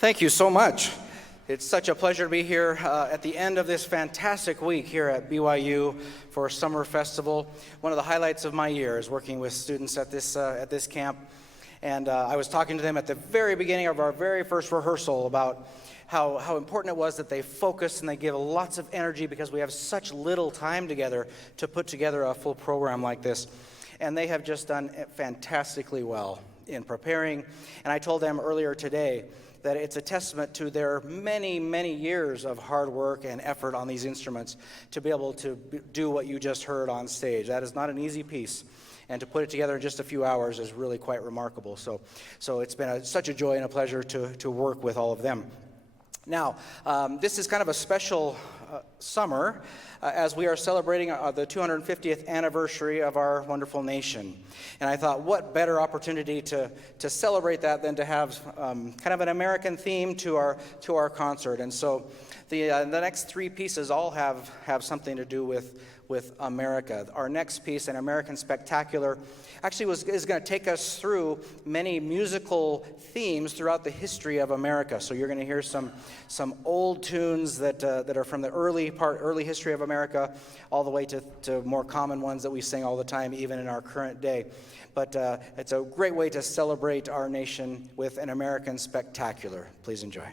Thank you so much. It's such a pleasure to be here at the end of this fantastic week here at BYU for Summer Festival. One of the highlights of my year is working with students at this camp. And I was talking to them at the very beginning of our very first rehearsal about how important it was that they focus and they give lots of energy because we have such little time together to put together a full program like this. And they have just done fantastically well in preparing. And I told them earlier today that it's a testament to their many, many years of hard work and effort on these instruments to be able to do what you just heard on stage. That is not an easy piece, and to put it together in just a few hours is really quite remarkable. So it's been such a joy and a pleasure to work with all of them. Now, this is kind of a special summer as we are celebrating the 250th anniversary of our wonderful nation. And I thought, what better opportunity to celebrate that than to have kind of an American theme to our concert. And so the next three pieces all have something to do with America. Our next piece, An American Spectacular, actually is going to take us through many musical themes throughout the history of America. So you're going to hear some old tunes that are from the early history of America, all the way to more common ones that we sing all the time, even in our current day. But it's a great way to celebrate our nation with An American Spectacular. Please enjoy.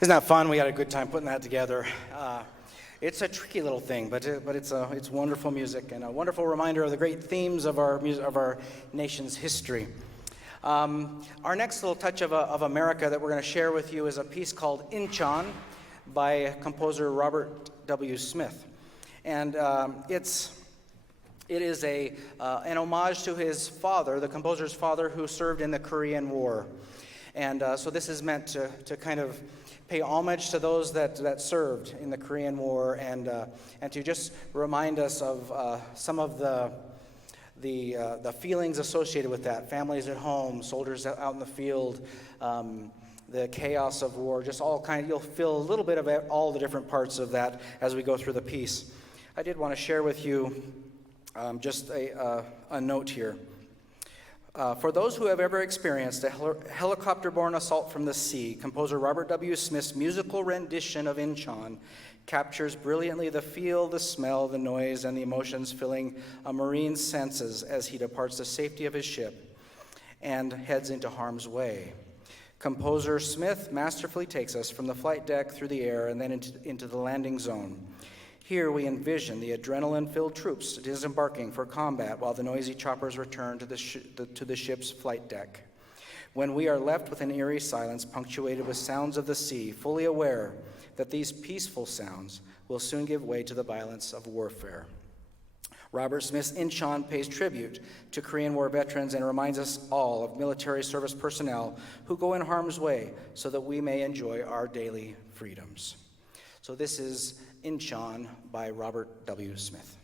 Isn't that fun? We had a good time putting that together. It's a tricky little thing, but it's wonderful music and a wonderful reminder of the great themes of our nation's history. Our next little touch of America that we're going to share with you is a piece called Inchon by composer Robert W. Smith, and it is an homage to his father, the composer's father, who served in the Korean War, and so this is meant to kind of pay homage to those that served in the Korean War, and to just remind us of some of the feelings associated with that. Families at home, soldiers out in the field, the chaos of war, just all kind. You'll feel a little bit of all the different parts of that as we go through the piece. I did want to share with you just a note here. For those who have ever experienced a helicopter-borne assault from the sea, composer Robert W. Smith's musical rendition of Inchon captures brilliantly the feel, the smell, the noise, and the emotions filling a marine's senses as he departs the safety of his ship and heads into harm's way. Composer Smith masterfully takes us from the flight deck through the air and then into the landing zone. Here we envision the adrenaline-filled troops disembarking for combat while the noisy choppers return to the ship's flight deck. When we are left with an eerie silence punctuated with sounds of the sea, fully aware that these peaceful sounds will soon give way to the violence of warfare. Robert Smith's Inchon pays tribute to Korean War veterans and reminds us all of military service personnel who go in harm's way so that we may enjoy our daily freedoms. So this is Inchon by Robert W. Smith.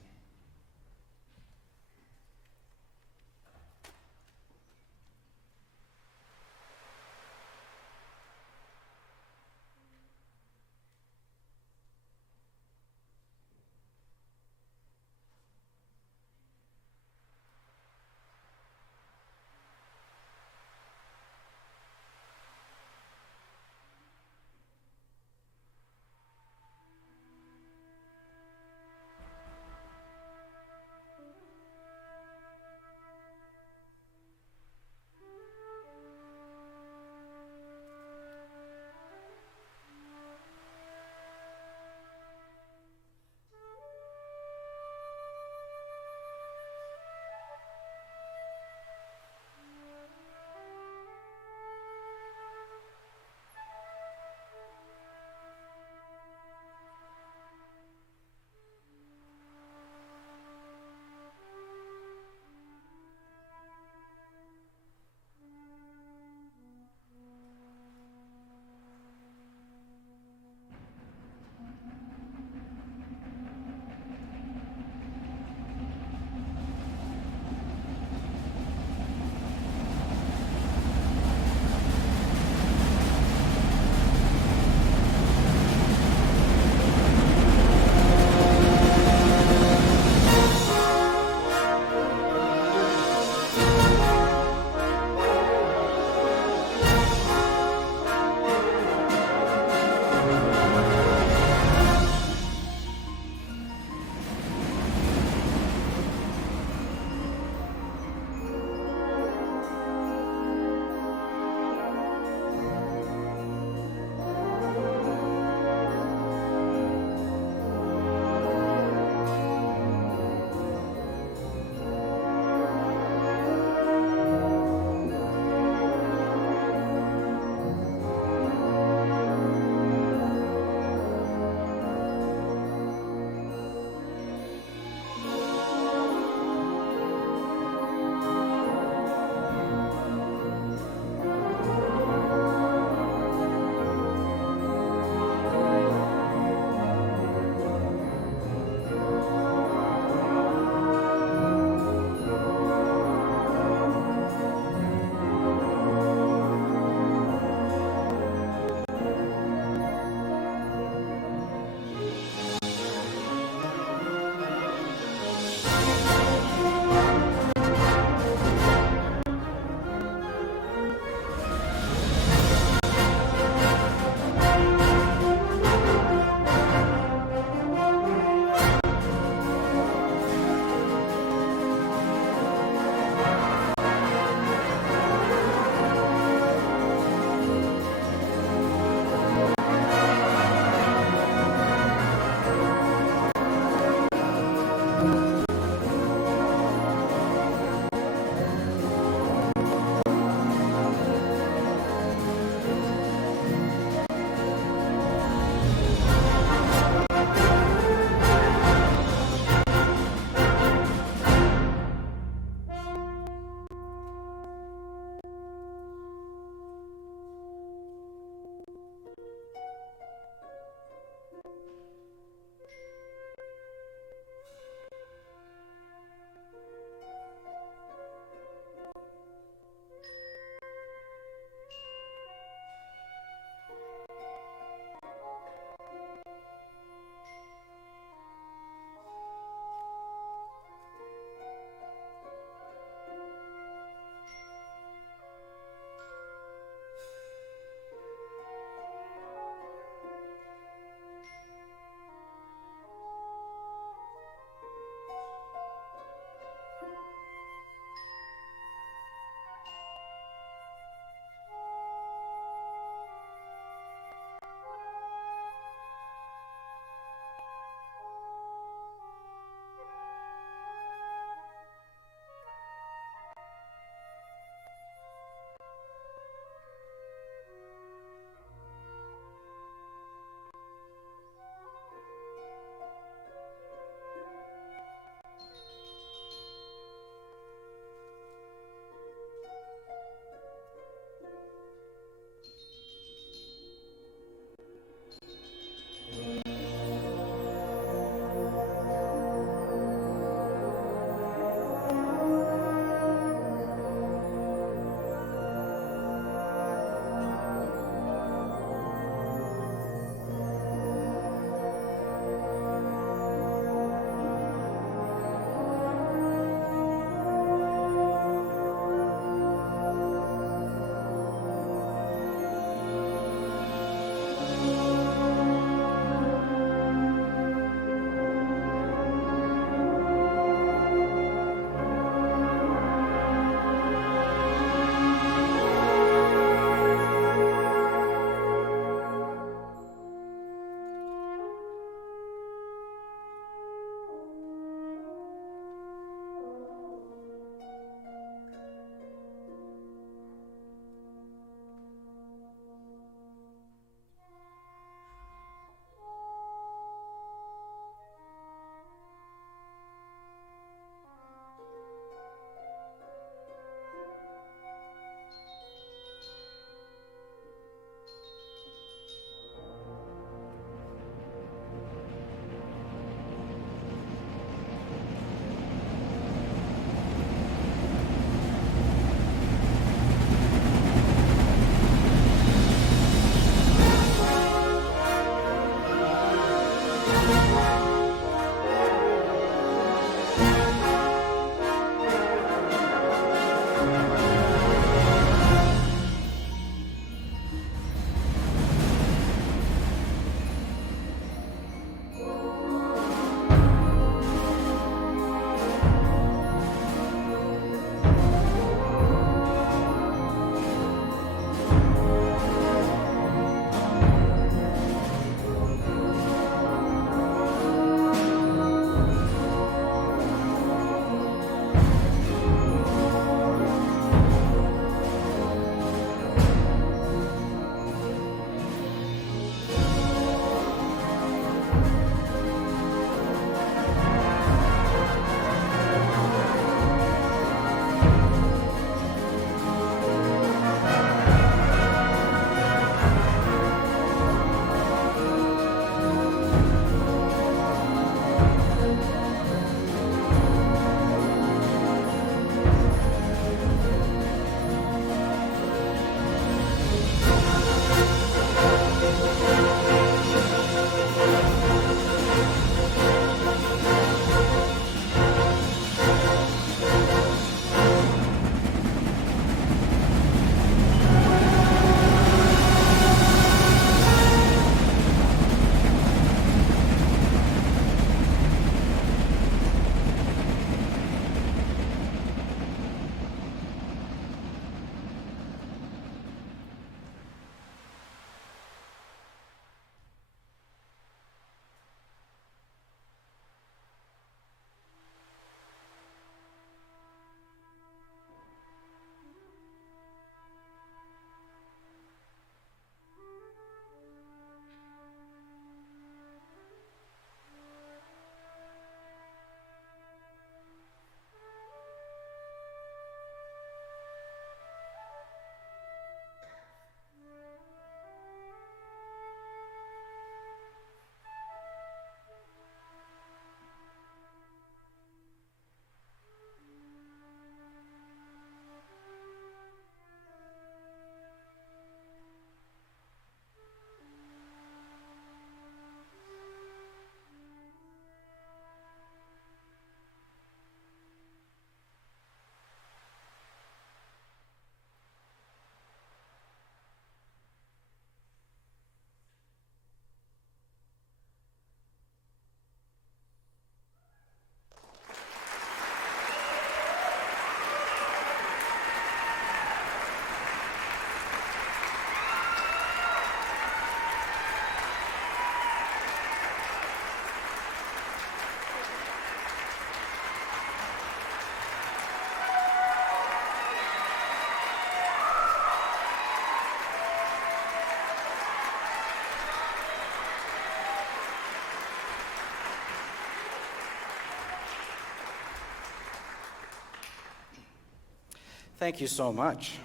Thank you so much.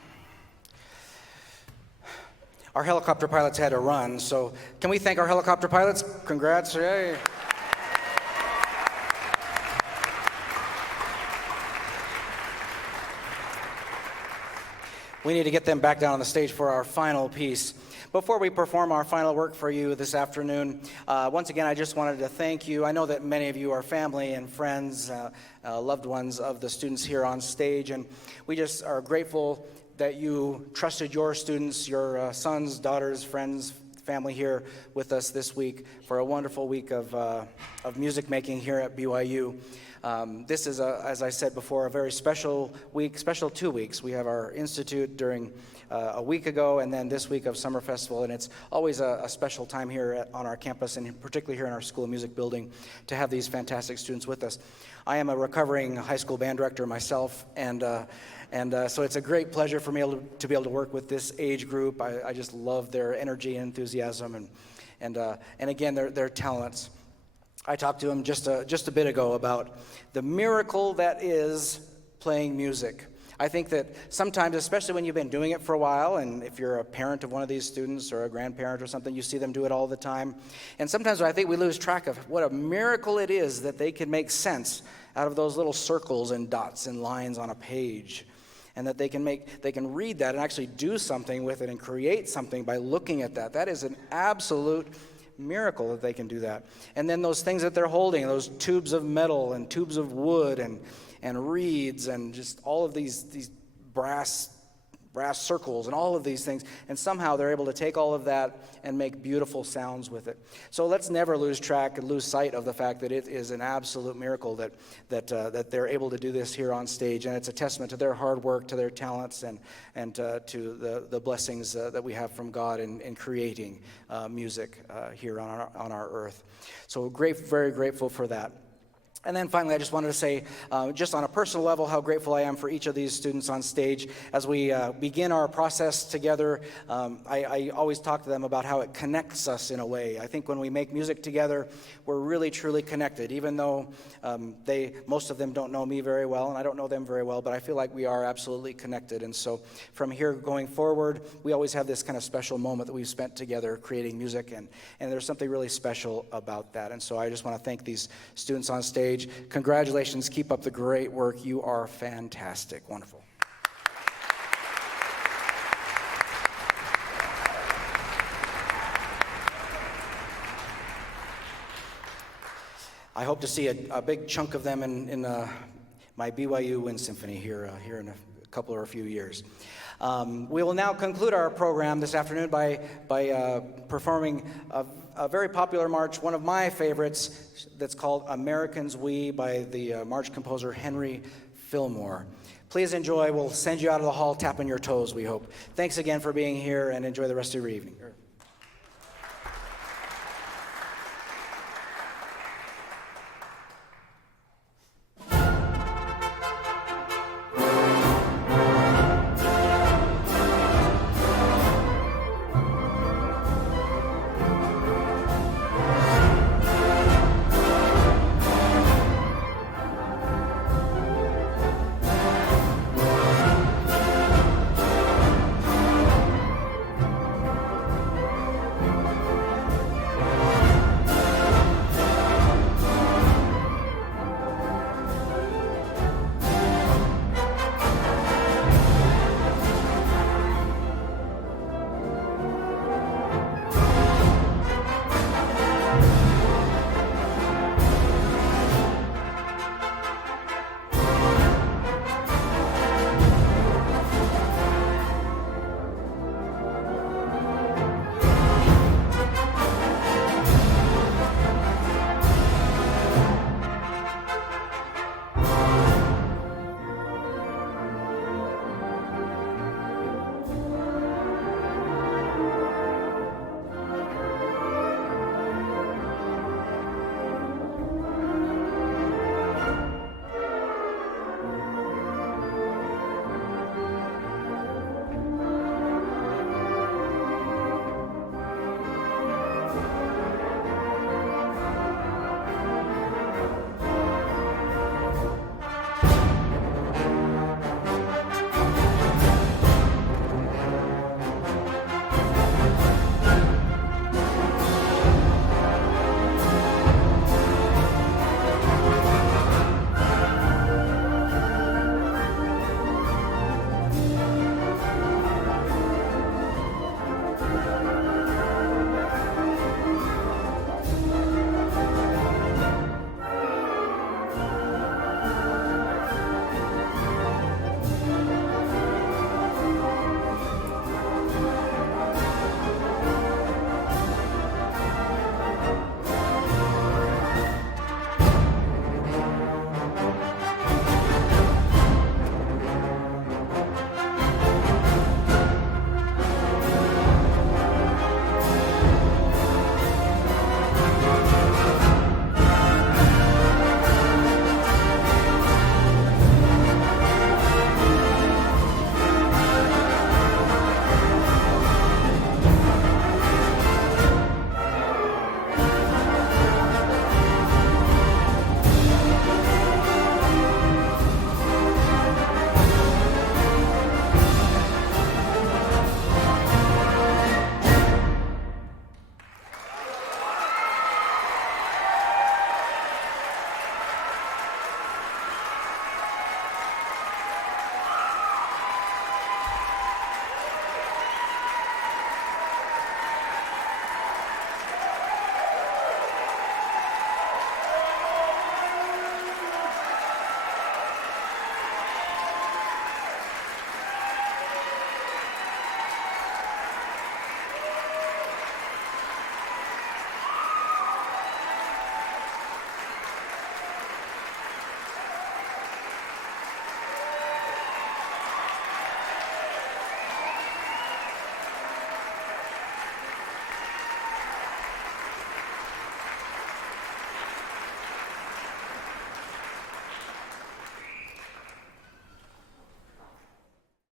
Our helicopter pilots had to run, so can we thank our helicopter pilots? Congrats, yay. We need to get them back down on the stage for our final piece. Before we perform our final work for you this afternoon, once again, I just wanted to thank you. I know that many of you are family and friends, loved ones of the students here on stage, and we just are grateful that you trusted your students, your sons, daughters, friends, family here with us this week for a wonderful week of music making here at BYU. This is, as I said before, a very special week, special 2 weeks. We have our institute during a week ago, and then this week of Summer Festival, and it's always a special time here on our campus, and particularly here in our School of Music building, to have these fantastic students with us. I am a recovering high school band director myself, and so it's a great pleasure for me to be able to work with this age group. I just love their energy and enthusiasm, and again, their talents. I talked to them just a bit ago about the miracle that is playing music. I think that sometimes, especially when you've been doing it for a while, and if you're a parent of one of these students or a grandparent or something, you see them do it all the time. And sometimes I think we lose track of what a miracle it is that they can make sense out of those little circles and dots and lines on a page. And that they can read that and actually do something with it and create something by looking at that. That is an absolute miracle that they can do that. And then those things that they're holding, those tubes of metal and tubes of wood and reeds and just all of these brass circles and all of these things, and somehow they're able to take all of that and make beautiful sounds with it. So let's never lose track and lose sight of the fact that it is an absolute miracle that they're able to do this here on stage, and it's a testament to their hard work, to their talents, and to the blessings that we have from God in creating music here on our earth. So very grateful for that. And then finally, I just wanted to say, just on a personal level, how grateful I am for each of these students on stage. As we begin our process together, I always talk to them about how it connects us in a way. I think when we make music together, we're really, truly connected, even though most of them don't know me very well, and I don't know them very well, but I feel like we are absolutely connected. And so from here going forward, we always have this kind of special moment that we've spent together creating music, and there's something really special about that. And so I just want to thank these students on stage. Congratulations. Keep up the great work. You are fantastic. Wonderful. I hope to see a big chunk of them in my BYU Wind Symphony here in a couple or a few years. We will now conclude our program this afternoon by performing a very popular march, one of my favorites, that's called Americans We by the march composer Henry Fillmore. Please enjoy. We'll send you out of the hall tapping your toes, we hope. Thanks again for being here, and enjoy the rest of your evening.